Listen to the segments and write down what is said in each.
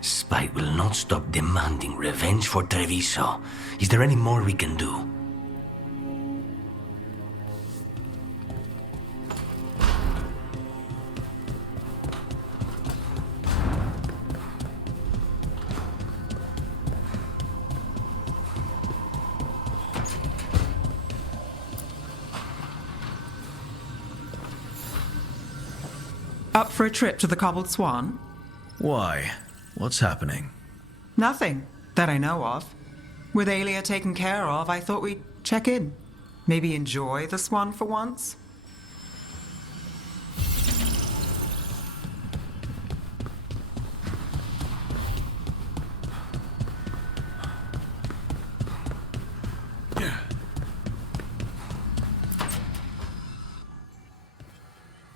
Spite will not stop demanding revenge for Treviso. Is there any more we can do? Up for a trip to the Cobbled Swan? Why? What's happening? Nothing, that I know of. With Aelia taken care of, I thought we'd check in. Maybe enjoy the Swan for once?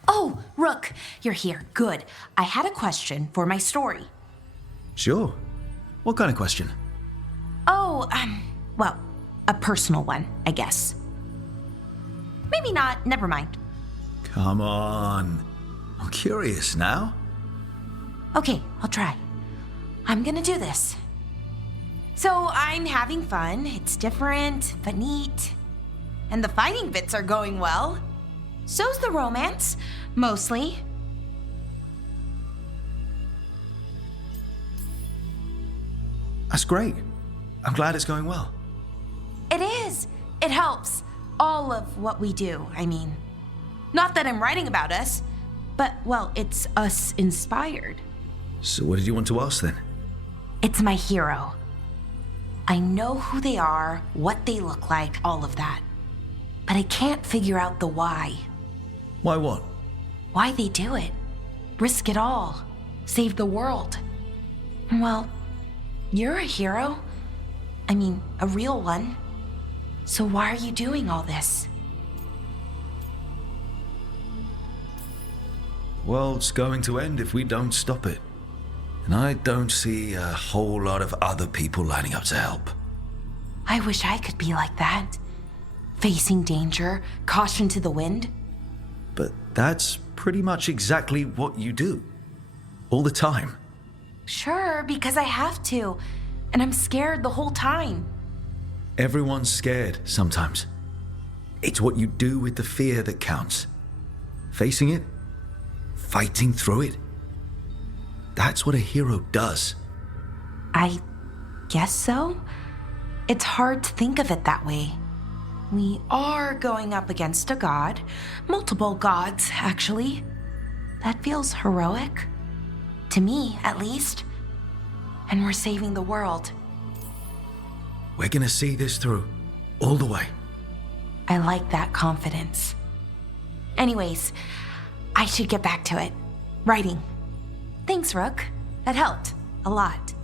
Oh, Rook, you're here. Good. I had a question for my story. Sure. What kind of question? Oh, well, a personal one, I guess. Maybe not. Never mind. Come on. I'm curious now. Okay, I'll try. I'm gonna do this. So I'm having fun. It's different, but neat. And the fighting bits are going well. So's the romance, mostly. That's great. I'm glad it's going well. It is. It helps. All of what we do, I mean. Not that I'm writing about us, but, well, it's us inspired. So what did you want to ask then? It's my hero. I know who they are, what they look like, all of that. But I can't figure out the why. Why what? Why they do it. Risk it all. Save the world. Well, you're a hero. I mean, a real one. So why are you doing all this? World's going to end if we don't stop it. And I don't see a whole lot of other people lining up to help. I wish I could be like that. Facing danger, caution to the wind. But that's pretty much exactly what you do. All the time. Sure, because I have to. And I'm scared the whole time. Everyone's scared sometimes. It's what you do with the fear that counts. Facing it, fighting through it. That's what a hero does. I guess so. It's hard to think of it that way. We are going up against a god. Multiple gods, actually. That feels heroic. To me, at least. And we're saving the world. We're gonna see this through, all the way. I like that confidence. Anyways, I should get back to it. Writing. Thanks, Rook. That helped. A lot.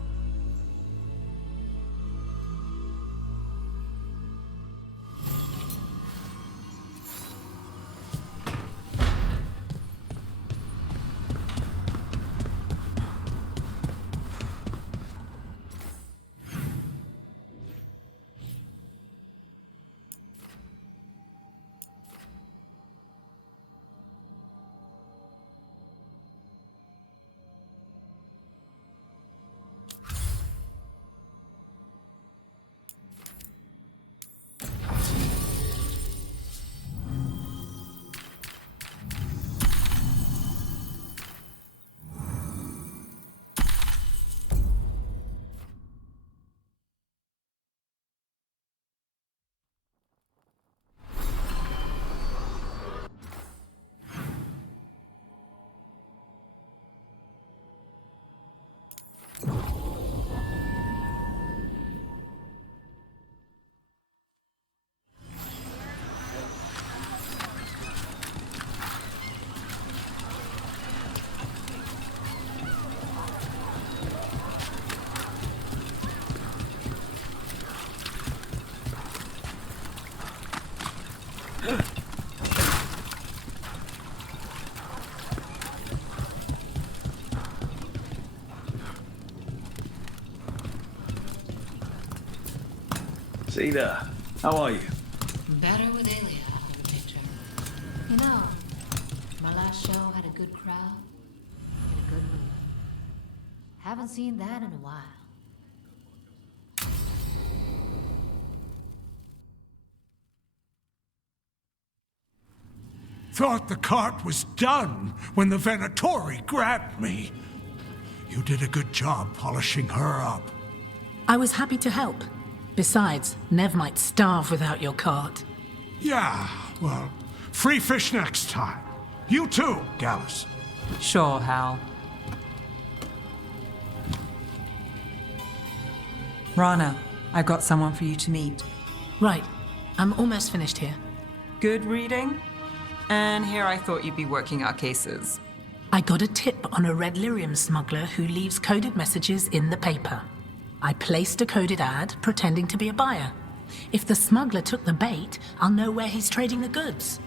Cedar, how are you? Better with Aelia out of the picture. You know, my last show had a good crowd and a good mood. Haven't seen that in a while. Thought the cart was done when the Venatori grabbed me. You did a good job polishing her up. I was happy to help. Besides, Neve might starve without your cart. Yeah, well, free fish next time. You too, Gallus. Sure, Hal. Rana, I've got someone for you to meet. Right. I'm almost finished here. Good reading? And here I thought you'd be working our cases. I got a tip on a red lyrium smuggler who leaves coded messages in the paper. I placed a coded ad pretending to be a buyer. If the smuggler took the bait, I'll know where he's trading the goods.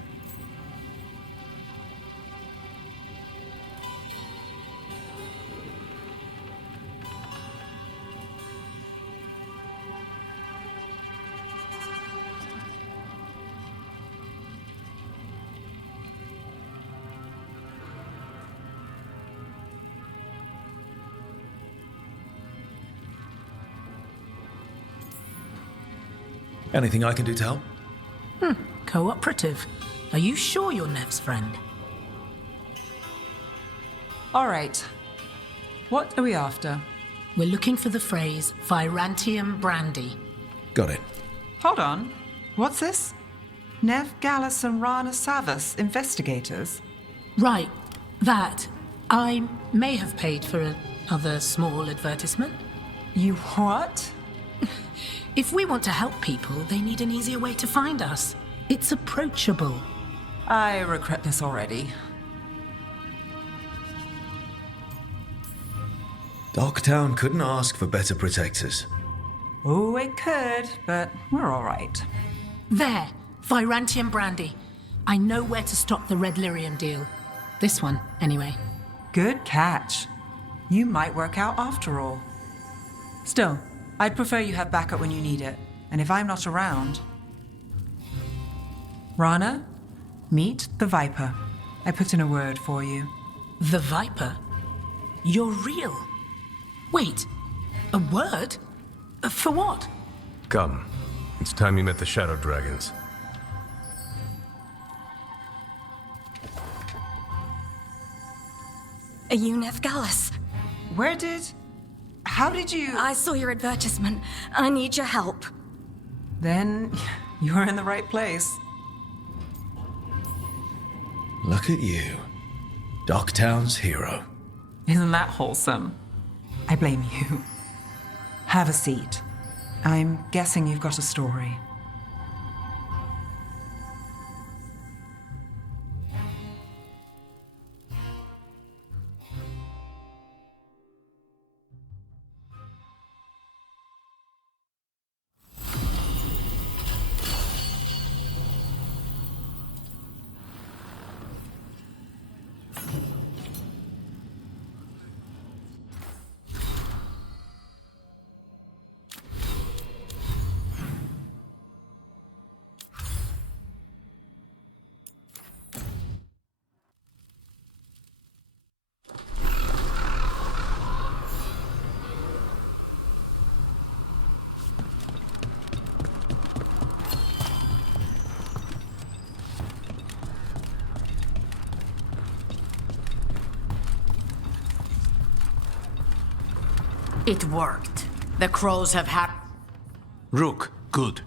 Anything I can do to help? Cooperative. Are you sure you're Neve's friend? All right. What are we after? We're looking for the phrase Virantium brandy. Got it. Hold on. What's this? Neve, Gallus, and Rana Savas, investigators. Right. That. I may have paid for another small advertisement. You what? If we want to help people, they need an easier way to find us. It's approachable. I regret this already. Docktown couldn't ask for better protectors. Oh, it could, but we're all right. There. Virantium brandy. I know where to stop the red lyrium deal. This one, anyway. Good catch. You might work out after all. Still, I'd prefer you have backup when you need it. And if I'm not around... Rana, meet the Viper. I put in a word for you. The Viper? You're real? Wait, a word? For what? Come. It's time you met the Shadow Dragons. Are you Neve Gallus? How did you... I saw your advertisement. I need your help. Then you're in the right place. Look at you. Docktown's hero. Isn't that wholesome? I blame you. Have a seat. I'm guessing you've got a story. It worked. The crows have had... Rook, good.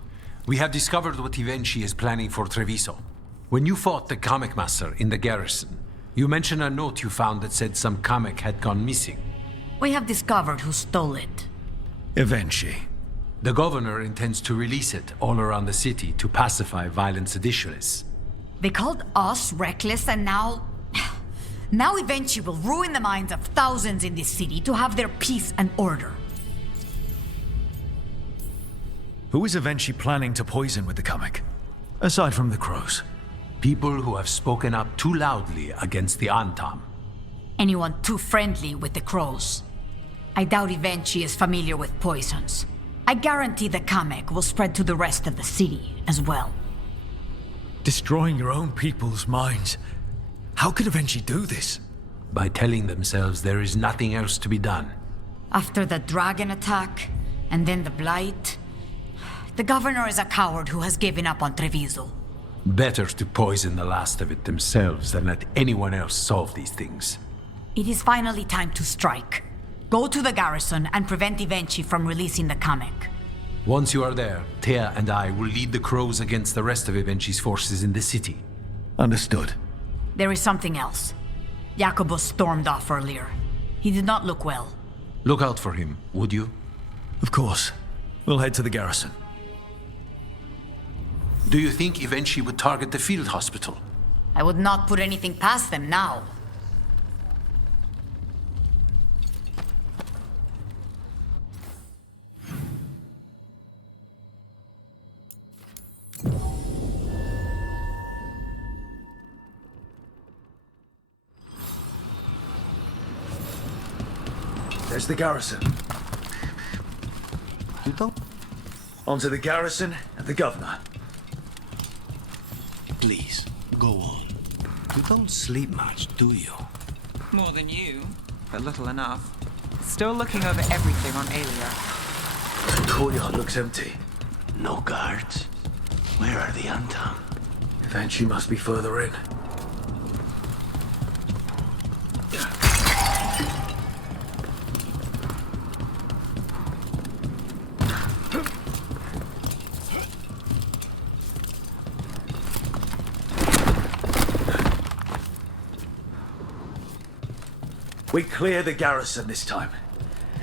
We have discovered what Ivenci is planning for Treviso. When you fought the comic master in the garrison, you mentioned a note you found that said some comic had gone missing. We have discovered who stole it. Ivenci. The governor intends to release it all around the city to pacify violent seditionists. They called us reckless and now... Now Ivenci will ruin the minds of thousands in this city to have their peace and order. Who is Ivenci planning to poison with the comic? Aside from the crows. People who have spoken up too loudly against the Antam. Anyone too friendly with the crows. I doubt Ivenci is familiar with poisons. I guarantee the comic will spread to the rest of the city as well. Destroying your own people's minds. How could Ivenci do this? By telling themselves there is nothing else to be done. After the dragon attack, and then the blight, the governor is a coward who has given up on Treviso. Better to poison the last of it themselves than let anyone else solve these things. It is finally time to strike. Go to the garrison and prevent Ivenchi from releasing the Kamek. Once you are there, Thea and I will lead the crows against the rest of Ivenchi's forces in the city. Understood. There is something else. Jacobus stormed off earlier. He did not look well. Look out for him, would you? Of course. We'll head to the garrison. Do you think Ivenchi would target the field hospital? I would not put anything past them now. There's the garrison. Onto the garrison and the governor. Please, go on. You don't sleep much, do you? More than you, but little enough. Still looking over everything on Aelia. The courtyard looks empty. No guards? Where are the undone? Ivenchi must be further in. We clear the garrison this time.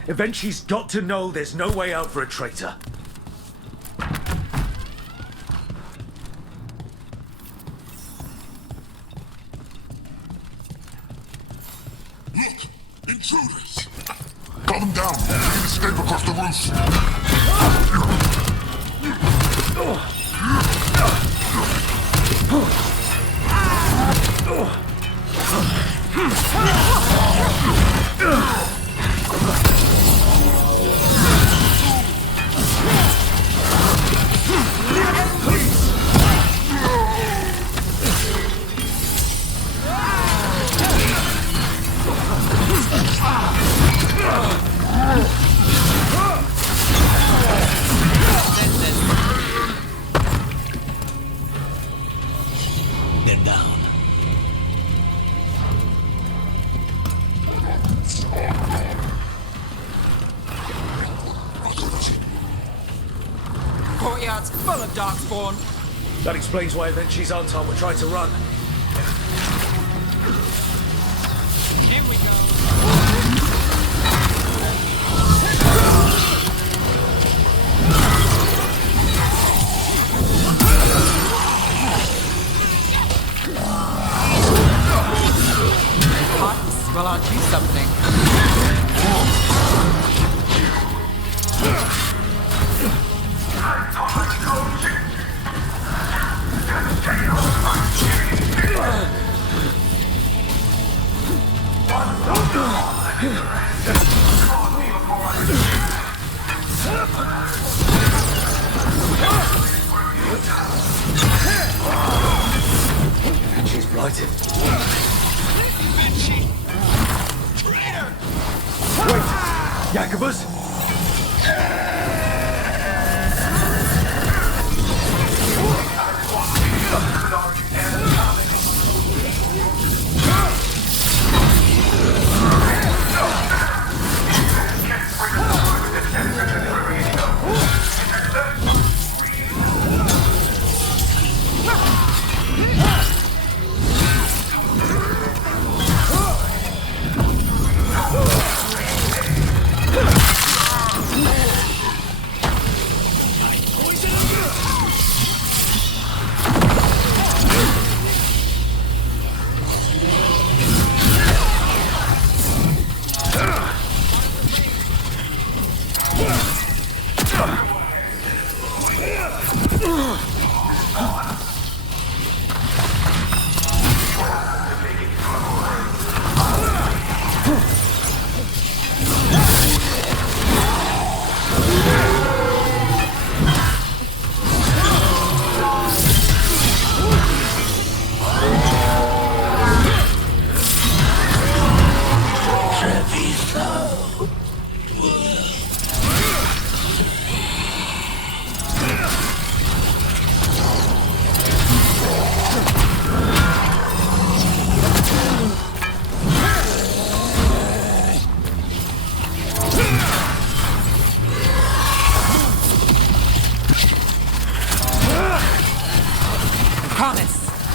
Ivenchi's got to know there's no way out for a traitor. Look! Intruders! Got them down! We can escape across the roofs! They're down. Courtyard's full of darkspawn. That explains why Ivenchi's Anton were trying to run. Here we go. Well, aren't you something? She's blighted. Traitor! Wait! Jacobus?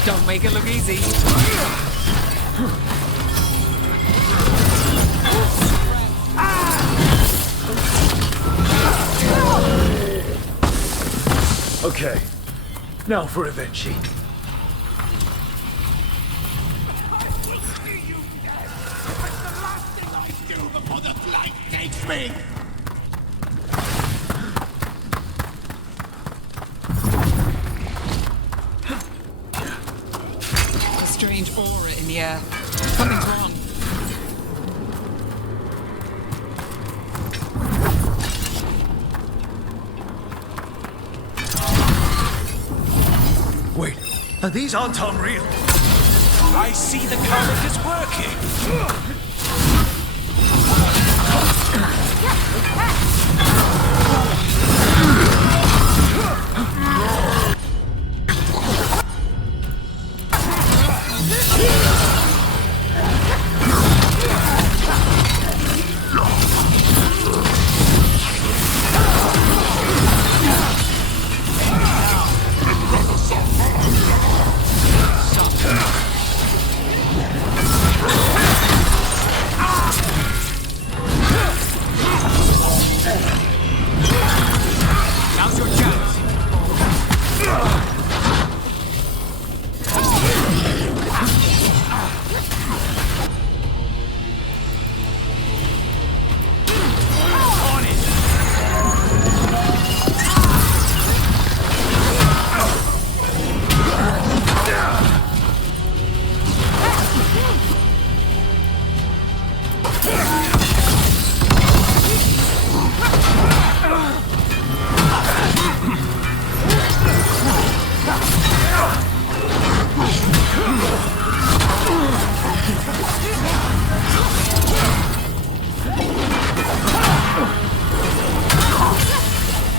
Don't make it look easy. Okay, now for Evenchi. Before the flight takes me! A strange aura in the air. Something's wrong. Wait, these aren't unreal. I see the comic is working!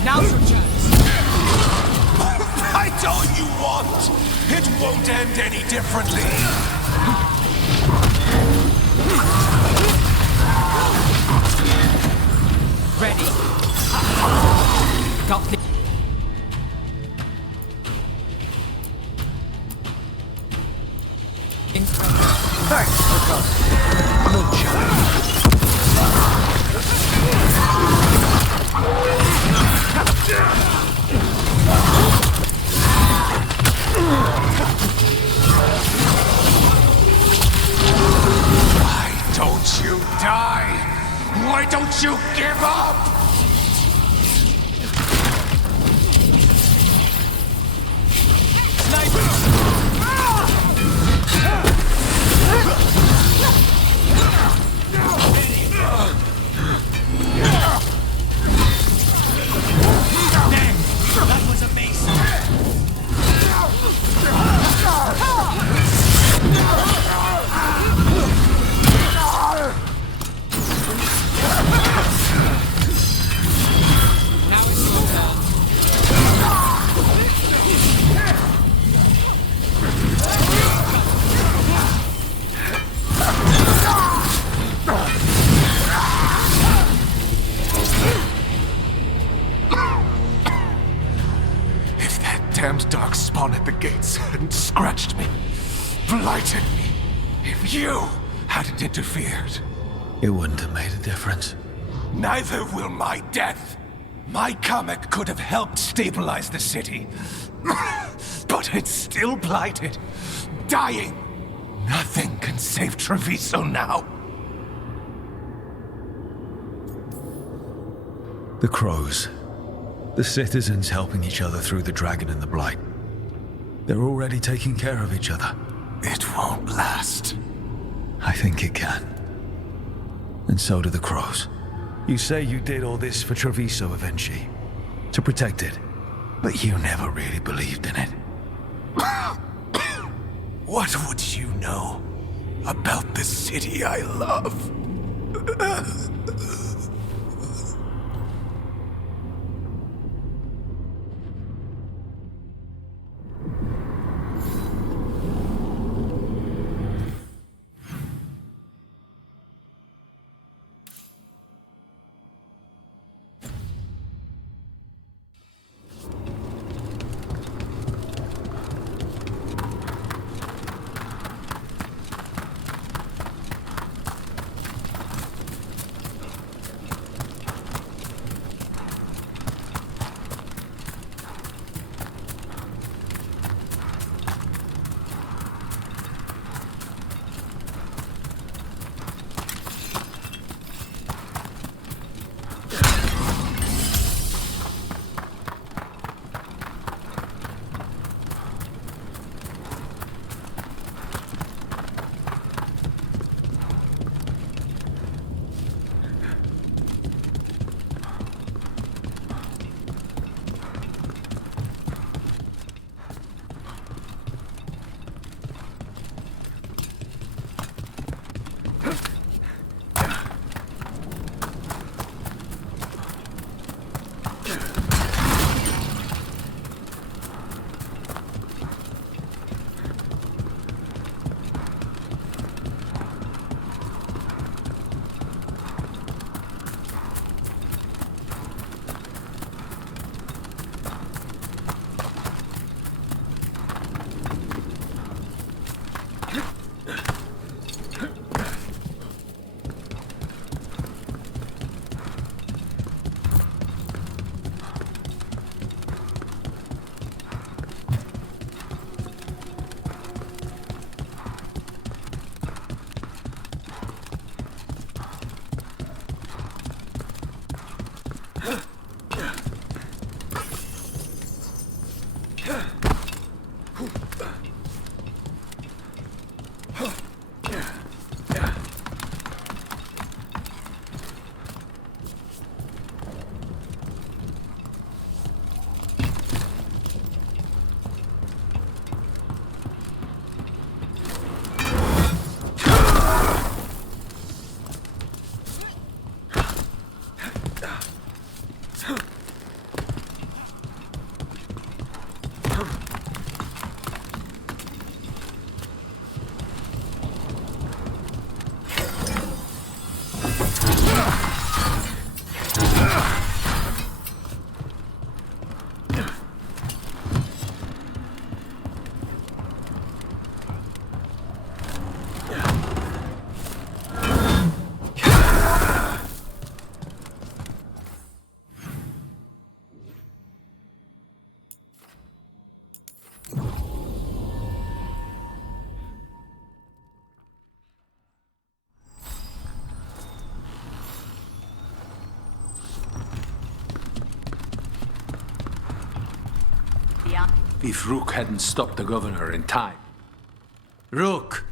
Now's your chance. I told you once! It won't end any differently! Ready. Got the... Why don't you die? Why don't you give up? That was amazing. Now it's your turn. If that damned dark spawn at the gates hadn't scratched me, blighted me, if you hadn't interfered, It wouldn't have made a difference. neither will my death. My comic could have helped stabilize the city. But it's still blighted, dying. Nothing can save Treviso now. The crows. The citizens helping each other through the dragon and the blight. They're already taking care of each other. It won't last. I think it can. And so do the crows. You say you did all this for Treviso, Evenchi. To protect it. But you never really believed in it. What would you know about the city I love? if Rook hadn't stopped the governor in time. Rook,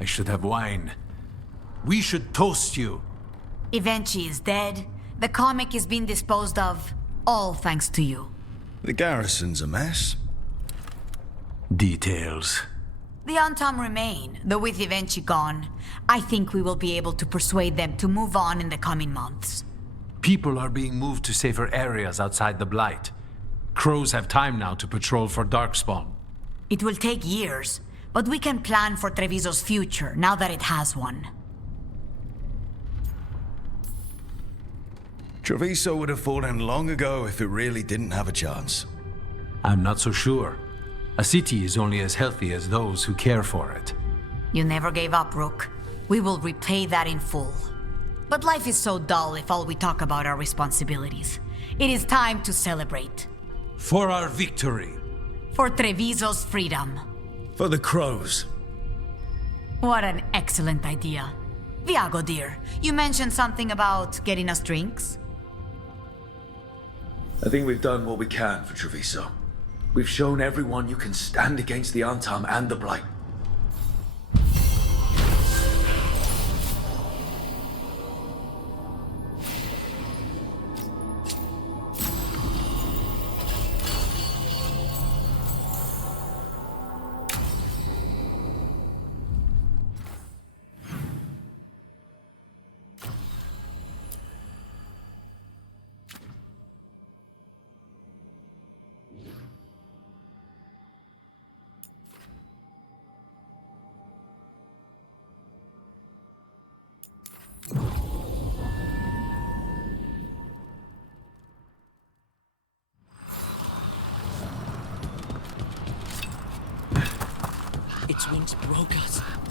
I should have wine. We should toast you. Evenchi is dead. The comic is being disposed of. All thanks to you. The garrison's a mess. Details. The Antam remain, though with Evenchi gone, I think we will be able to persuade them to move on in the coming months. People are being moved to safer areas outside the Blight. Crows have time now to patrol for Darkspawn. It will take years, but we can plan for Treviso's future now that it has one. Treviso would have fallen long ago if it really didn't have a chance. I'm not so sure. A city is only as healthy as those who care for it. You never gave up, Rook. We will repay that in full. But life is so dull if all we talk about are responsibilities. It is time to celebrate. For our victory. For Treviso's freedom. For the crows. What an excellent idea. Viago, dear, you mentioned something about getting us drinks? I think we've done what we can for Treviso. We've shown everyone you can stand against the Antam and the Blight. Its wings broke us.